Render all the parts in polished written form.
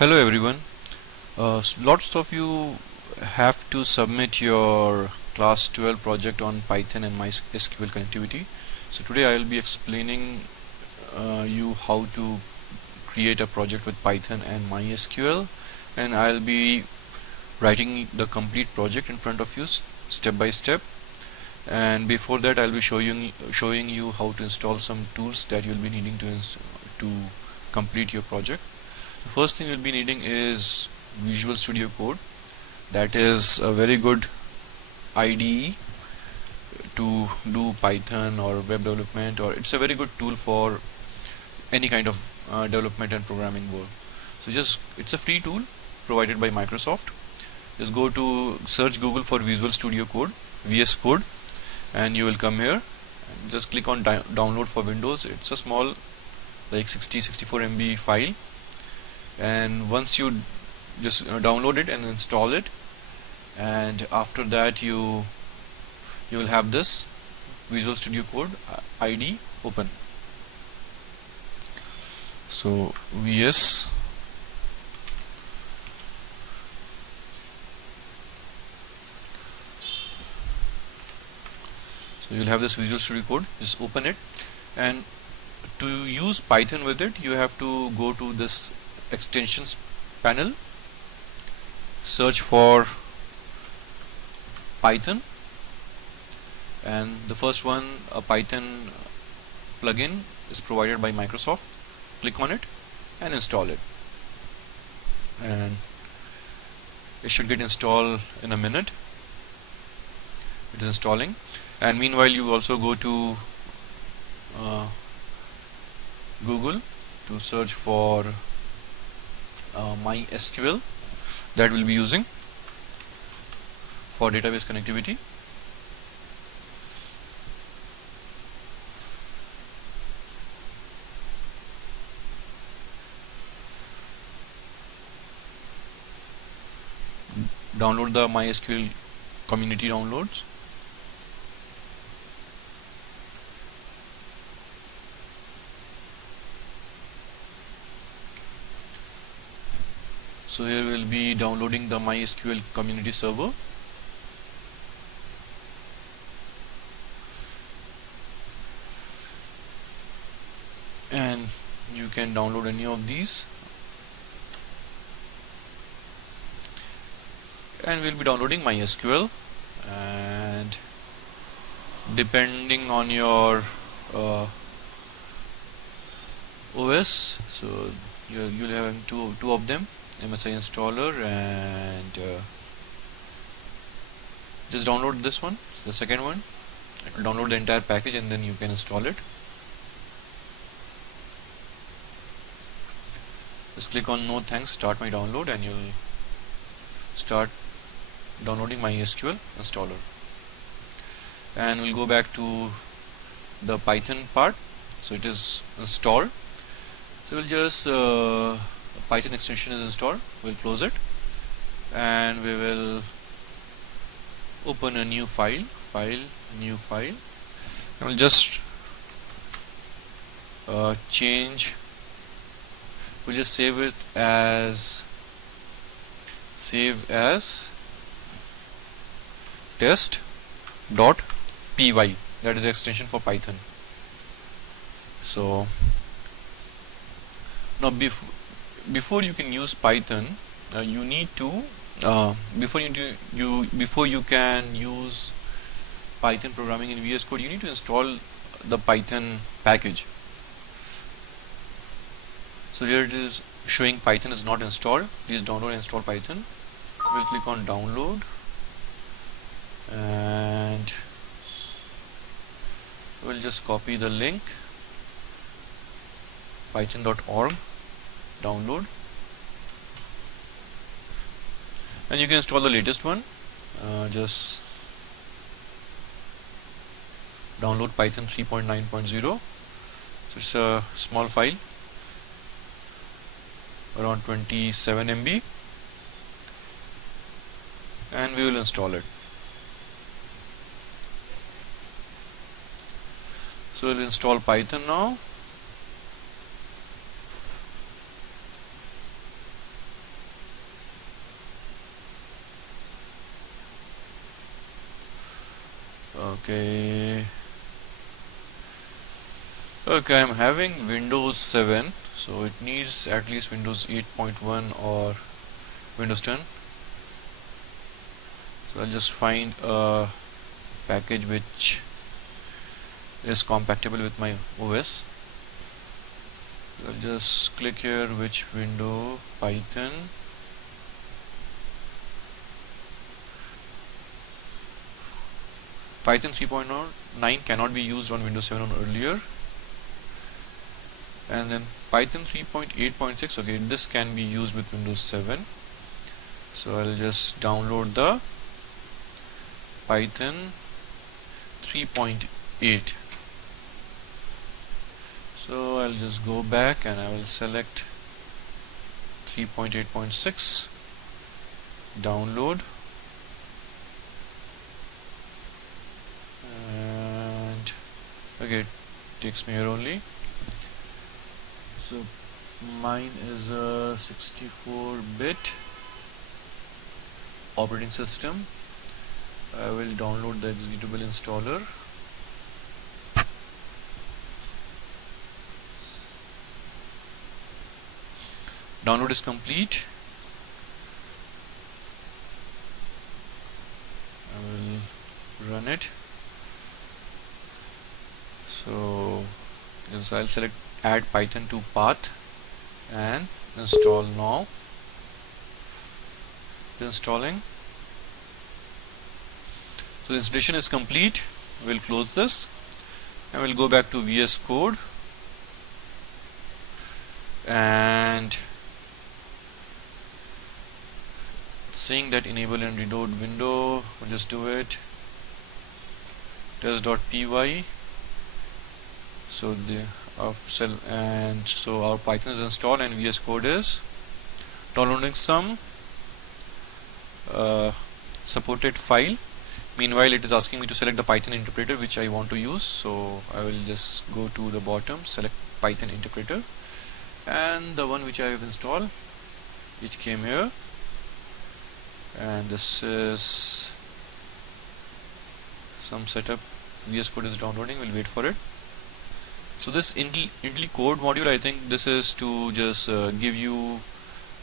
Hello everyone. Lots of you have to submit your class 12 project on Python and MySQL connectivity. So today I will be explaining you how to create a project with Python and MySQL, and I'll be writing the complete project in front of you step by step. And before that I'll be showing you how to install some tools that you'll be needing to complete your project. The first thing you'll be needing is Visual Studio Code. That is a very good IDE to do Python or web development, or it's a very good tool for any kind of development and programming work. So it's a free tool provided by Microsoft. Just go to search Google for Visual Studio Code, VS Code, and you will come here and just click on download for Windows. It's a small, like 64 MB file, and once you just download it and install it, and after that you will have this Visual Studio Code ID open. So VS so you'll have this Visual Studio Code. Just open it, and to use Python with it you have to go to this extensions panel, search for Python, and the first one, a Python plugin, is provided by Microsoft. Click on it and install it, and it should get installed in a minute. It is installing, and meanwhile you also go to Google to search for MySQL that we'll be using for database connectivity. Download the MySQL community downloads. So here we'll be downloading the MySQL community server. And you can download any of these. And we'll be downloading MySQL, and depending on your OS, so you'll have two of them, MSI installer, and just download this one, the second one. It will download the entire package and then you can install it. Just click on no thanks, start my download, and you'll start downloading MySQL installer. And we'll go back to the Python part. So it is installed. So we'll just Python extension is installed. We'll close it, and we will open a new file, new file, and we'll just change. We'll just save it as test.py. that is the extension for Python. So now before you can use Python, you need to before you can use Python programming in VS Code, you need to install the Python package. So here it is showing Python is not installed. Please download and install Python. We'll click on download, and we'll just copy the link, python.org download, and you can install the latest one. Just download Python 3.9.0. so it's a small file, around 27 MB, and we will install it. So we'll install Python now. Okay, I'm having Windows 7, so it needs at least Windows 8.1 or Windows 10. So I'll just find a package which is compatible with my OS. I'll just click here, which window, Python. Python 3.9 cannot be used on Windows 7 or earlier. And then Python 3.8.6, okay, this can be used with Windows 7. So I'll just download the Python 3.8. So I'll just go back and I will select 3.8.6, download, and okay, it takes me here only. So mine is a 64-bit operating system. I will download the executable installer. Download is complete. I will run it. So yes, I'll select add Python to path and install now. It's installing. So the installation is complete. We'll close this and we'll go back to VS Code and saying that enable and reload window. We'll just do it. Test.py. So the cell, and so our Python is installed and VS Code is downloading some supported file. Meanwhile, it is asking me to select the Python interpreter which I want to use. So I will just go to the bottom, select Python interpreter, and the one which I have installed, which came here, and this is some setup. VS Code is downloading. We'll wait for it. So this Intel code module, I think this is to just give you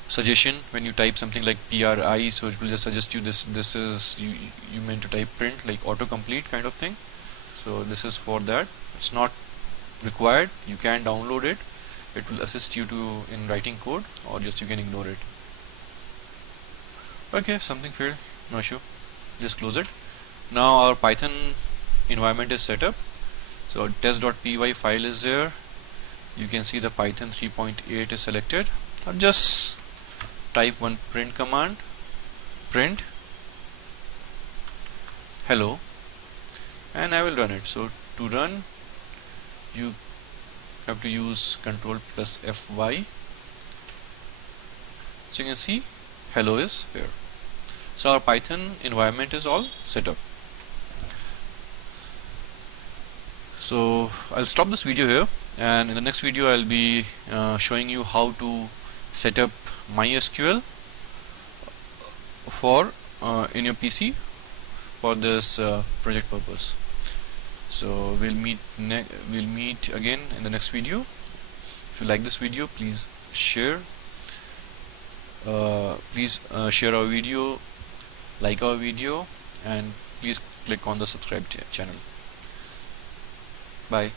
suggestion when you type something like PRI. So it will just suggest you this is you meant to type print, like autocomplete kind of thing. So this is for that. It's not required. You can download it. It will assist you in writing code, or just you can ignore it. Okay, something failed. No issue. Just close it. Now our Python environment is set up. So test.py file is there. You can see the Python 3.8 is selected. I'll just type one print command, print hello, and I will run it. So to run, you have to use Ctrl plus Fy. So you can see hello is here. So our Python environment is all set up. So I'll stop this video here, and in the next video I'll be showing you how to set up MySQL for in your PC for this project purpose. So we'll meet again in the next video. If you like this video, please share. Share our video, like our video, and please click on the subscribe channel. Bye.